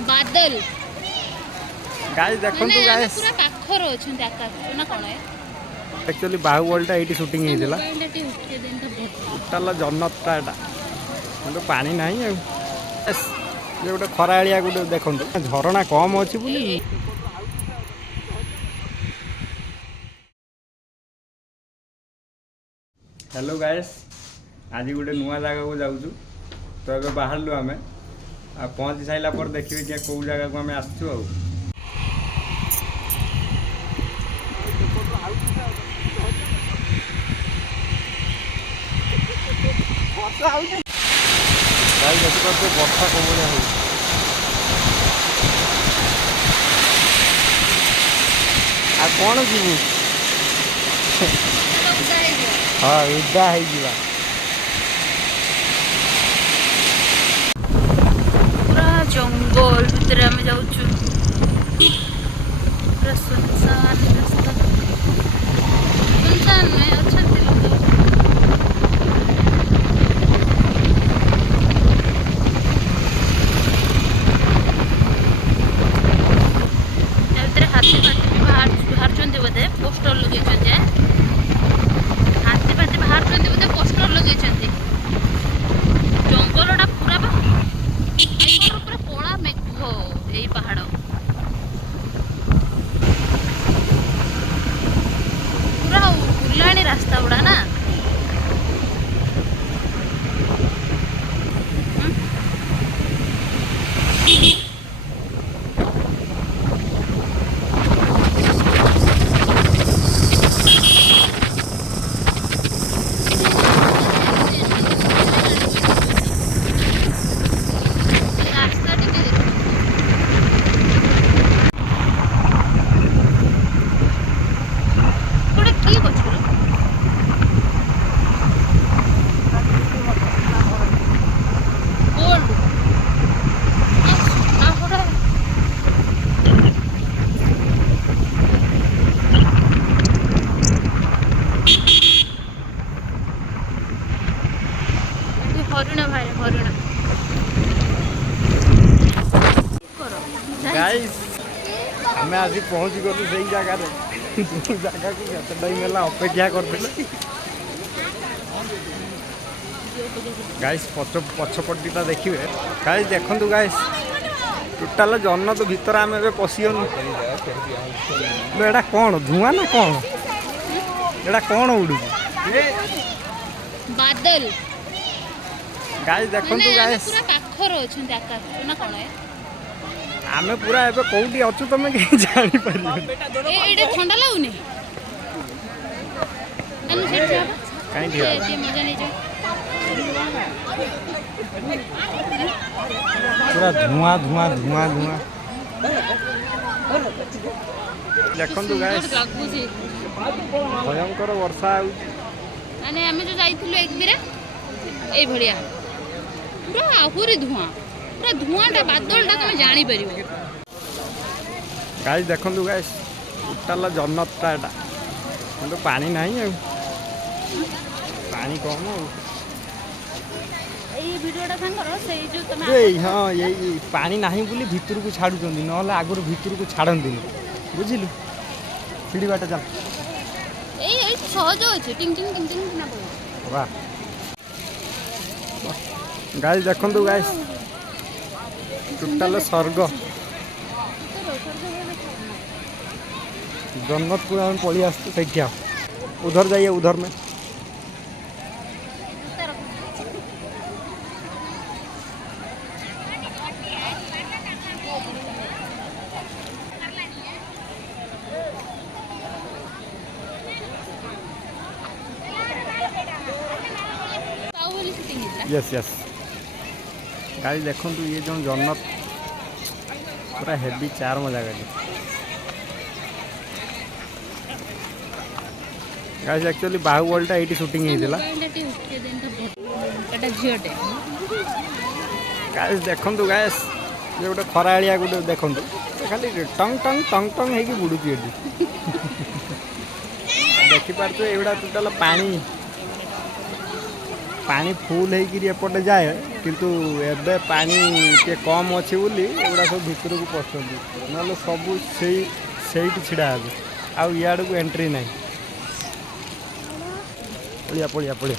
बादल गाइस देखंतु गाइस पूरा पाखर अछन आकाश ना कोन है एक्चुअली बाहुबलटा एटी शूटिंग हेतिला टोटल जन्नतटा एटा କିନ୍ତୁ ପାଣି ନାହିଁ ଆଉ ଯେ ଗୋଟେ ଖରାଳିଆ ଗୋଟେ ଦେଖନ୍ତୁ ଝରଣା କମ୍ ଅଛି ବୋଲି। हेलो गाइस आज गोटे नुआ जगह को जाऊँ तो ये बाहरलु आम आ पहुँची सारा पर देखिए कि कौ जगह को आम आसचु वर्षा कौ भाया हो कौन जीवु हाँ उदा है पूरा जंगल भितर आम जाऊँ पूरा सुनसान रास्ता सुनसान में अच्छा हाथी फाती भी बाहर बोधे पोस्टर लगे हाथी फाती बाहर बोधे पोस्टर लगे जंगलटा पूरा पूरा कला मेघ यही पहाड़ पूरा बुलाणी रास्ता गुड़ा ना गाइस हमें आज पहुँच गलु से जगह जगह को केते टाइम है अपेक्षा करते गाइस पछपट्टीटा देखिए गाइस देखंतु गाइस टोटाल जन्नत भीतर आम ए पशिगलु एटा कौन धुआं ना कौन एटा कौन उड़ू बादल गाइस देखंतु गाइस पूरा पाखर अछन आकाश ना कोन है आमे पूरा एबे कोउटी अछु तमे के जानि परियो एडे ठंडा लागुनी अनु सेट जा काई दिया ये मजा नहीं जा पूरा धुआं धुआं धुआं धुआं देखंतु गाइस भयंकर वर्षा आउ माने हमें जो जाइथिलु एक बिरा ए भड़िया पूरा आहुरी धुआं पूरा धुआंटा बादलटा तुम जानी परियो गाइस देखंतु गाइस टोटल जन्नतटा एटा କିନ୍ତୁ ପାଣି ନାହିଁ ଆଉ ପାଣି କम ଆଉ এই ভিডিওটা সাঙ্গর সেই যে তুমি এই हाँ यही पानी नाही बोली भितर को छाड़ुचंदी नहले आगुर भितर को छाड़ंदी बुझिलु सीढ़ी बाटा चल এই এই সহজ আছে টিং টিং টিং টিং না বল वाह गाइस देखंतु गाइस टोटल स्वर्ग जन्नत पूरा हम पड़ी आसते सैठिया उधर जाइए उधर में यस यस गाइस देखंतु ये जो जन्नत पूरा हेवी चार्म जगह गाइस एक्चुअली बाहुबलटा एटी शूटिंग हेतिला एटा झियोटे गाइस देखंतु गाइस ये गोटे खरालिया गोटे देखंतु खाली टंग टंग टंग टंग हेकी बुडुची एटी देखि पारतो एवडा टोटल पानी पानी फुल होकर एपटे जाए किंतु एबे पानी टे कम अच्छी बोली एगुड़ा सब भितर को पशुंट ना सब से छिड़ा हे आउ इड़ को एंट्री ना पड़िया पड़िया पड़िया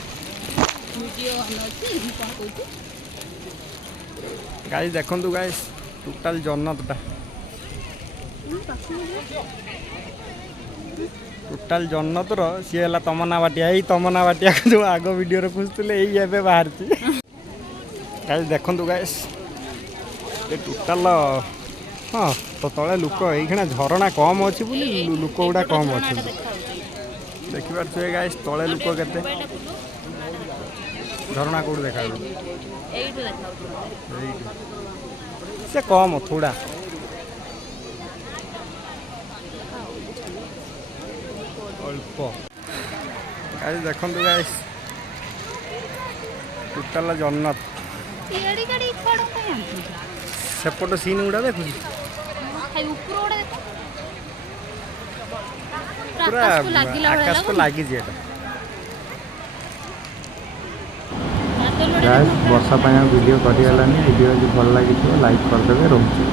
गाइस देखु गाइस टोटाल जन्नतटा टोटाल जन्नतर सी है तमना बाटिया यही तमना बाटिया जो आग वीडियो खोजुले यही बाहर गाइस देखु गाइस टोटाल हाँ तो तले लोक ये झरणा कम अच्छी बोली लोक गुड़ा कम अच्छे देखिए गाइस तले लोक के झरणा कौट देखा से कम थोड़ा अल्प गाइस देखु गाइस टोटाल जन्नत सेपट सीन गुड़ा देखु पूरा आकाश को लगी वर्षा वीडियो करिगलानी वीडियो भल लगी लाइक करदे रोचे।